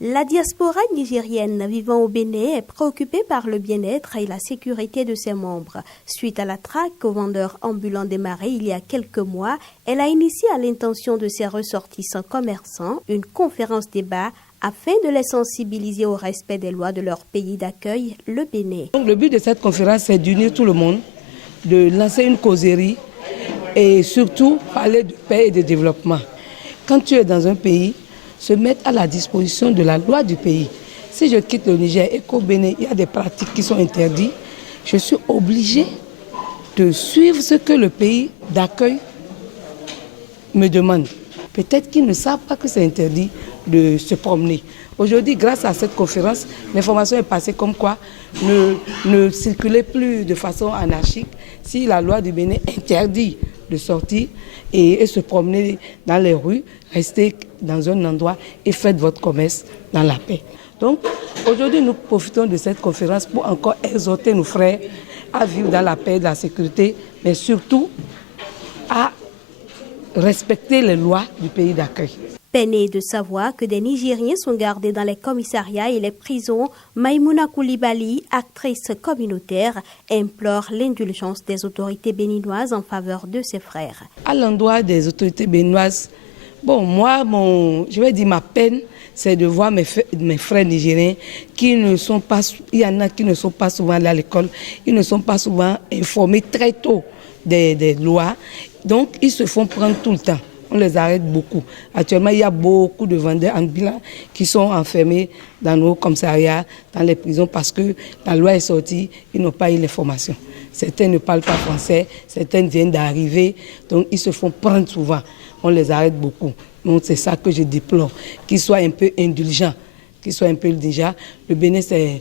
La diaspora nigérienne vivant au Bénin est préoccupée par le bien-être et la sécurité de ses membres. Suite à la traque aux vendeurs ambulants démarrée il y a quelques mois, elle a initié à l'intention de ses ressortissants commerçants une conférence débat afin de les sensibiliser au respect des lois de leur pays d'accueil, le Bénin. Donc, le but de cette conférence, c'est d'unir tout le monde, de lancer une causerie et surtout parler de paix et de développement. Quand tu es dans un pays, se mettre à la disposition de la loi du pays. Si je quitte le Niger et qu'au Bénin, il y a des pratiques qui sont interdites, je suis obligé de suivre ce que le pays d'accueil me demande. Peut-être qu'ils ne savent pas que c'est interdit de se promener. Aujourd'hui, grâce à cette conférence, l'information est passée comme quoi ne circulez plus de façon anarchique si la loi du Bénin interdit de sortir et se promener dans les rues, restez dans un endroit et faites votre commerce dans la paix. Donc aujourd'hui, nous profitons de cette conférence pour encore exhorter nos frères à vivre dans la paix, dans la sécurité, mais surtout à respecter les lois du pays d'accueil. Peinée de savoir que des Nigériens sont gardés dans les commissariats et les prisons, Maïmouna Koulibaly, actrice communautaire, implore l'indulgence des autorités béninoises en faveur de ses frères. À l'endroit des autorités béninoises, moi, je vais dire ma peine, c'est de voir mes frères nigériens qui ne sont pas, il y en a qui ne sont pas souvent allés à l'école, ils ne sont pas souvent informés très tôt des lois, donc ils se font prendre tout le temps. On les arrête beaucoup. Actuellement, il y a beaucoup de vendeurs ambulants qui sont enfermés dans nos commissariats, dans les prisons, parce que la loi est sortie, ils n'ont pas eu l'information. Certains ne parlent pas français, certains viennent d'arriver, donc ils se font prendre souvent. On les arrête beaucoup. Donc c'est ça que je déplore, qu'ils soient un peu indulgents, qu'ils soient un peu indulgents. Le Bénin, c'est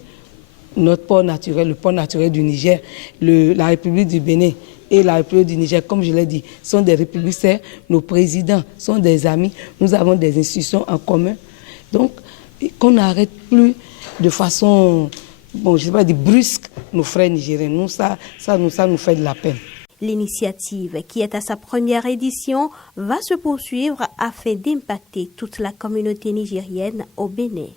notre port naturel, le port naturel du Niger, la République du Bénin et la République du Niger, comme je l'ai dit, sont des républiques, nos présidents sont des amis, nous avons des institutions en commun. Donc, qu'on n'arrête plus de façon, je ne sais pas dire brusque, nos frères nigériens. Nous, ça nous fait de la peine. L'initiative, qui est à sa première édition, va se poursuivre afin d'impacter toute la communauté nigérienne au Bénin.